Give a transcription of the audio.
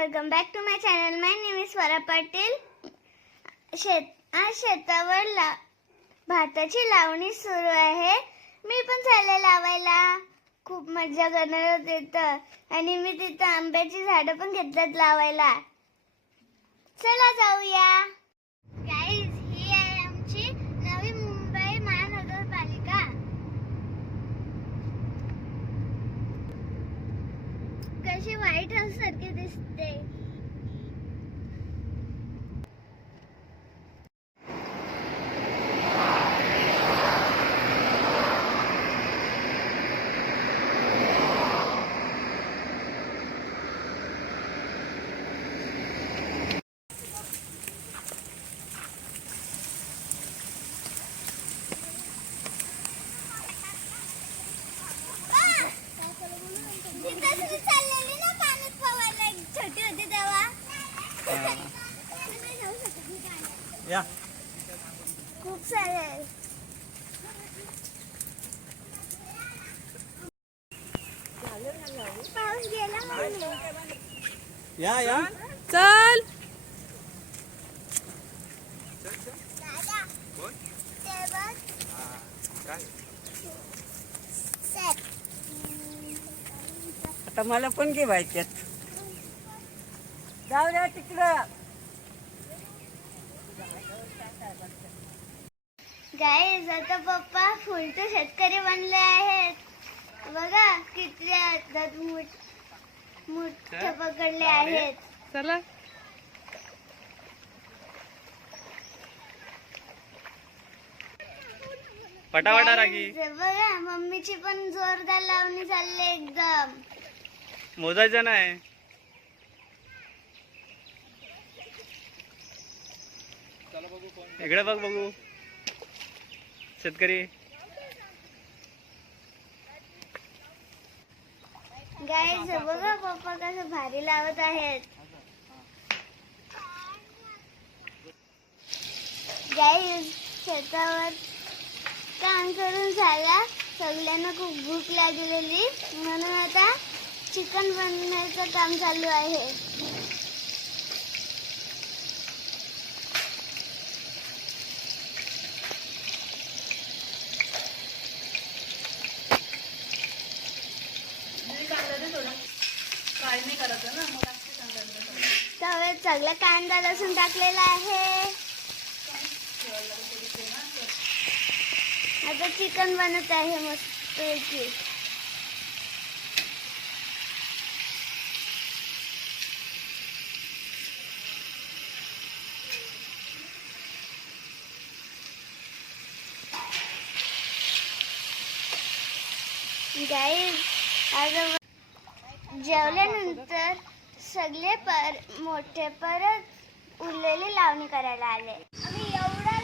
Welcome back to my channel my name is Swara Patil शेत आज शेतावर ला भाताची लावणी सुरू आहे. मी पण झाले लावायला खूप मजा करणार होते तर. आणि मी तिथं आंब्याची झाडं पण घेतल्यात लावायला. चला जाऊया. अशी व्हाईट हाऊस दिसते. या. खूप सारे पाऊस गेला या या. चल. आता मला पण घेवायच्यात जाऊ द्या तिकडं. गाईज आता पप्पा फुलते शेतकरी बनले आहेत. बघा किती हातात मुठ मुठ पकडले आहेत. चला. पटापटा रागी Guys, बघा मम्मीची पण जोरदार लावणी चालली एकदम. मोजायचं नाही. इकडे बघ बघू. शेतकरी. गाईज बघा पप्पा कसं भारी लावत आहेत. गाईज शेतावर काम करून झाला. सगळ्यांना खूप भूक लागलेली. म्हणून आता चिकन बनवायचं काम चालू आहे. तव्यात चांगला कांदा लसूण टाकलेला आहे. आता चिकन बनत आहे मस्त गाईज आज जेवल्यानंतर सगळे पर मोठे परत उरलेली लावणी करायला आले. आम्ही एवढा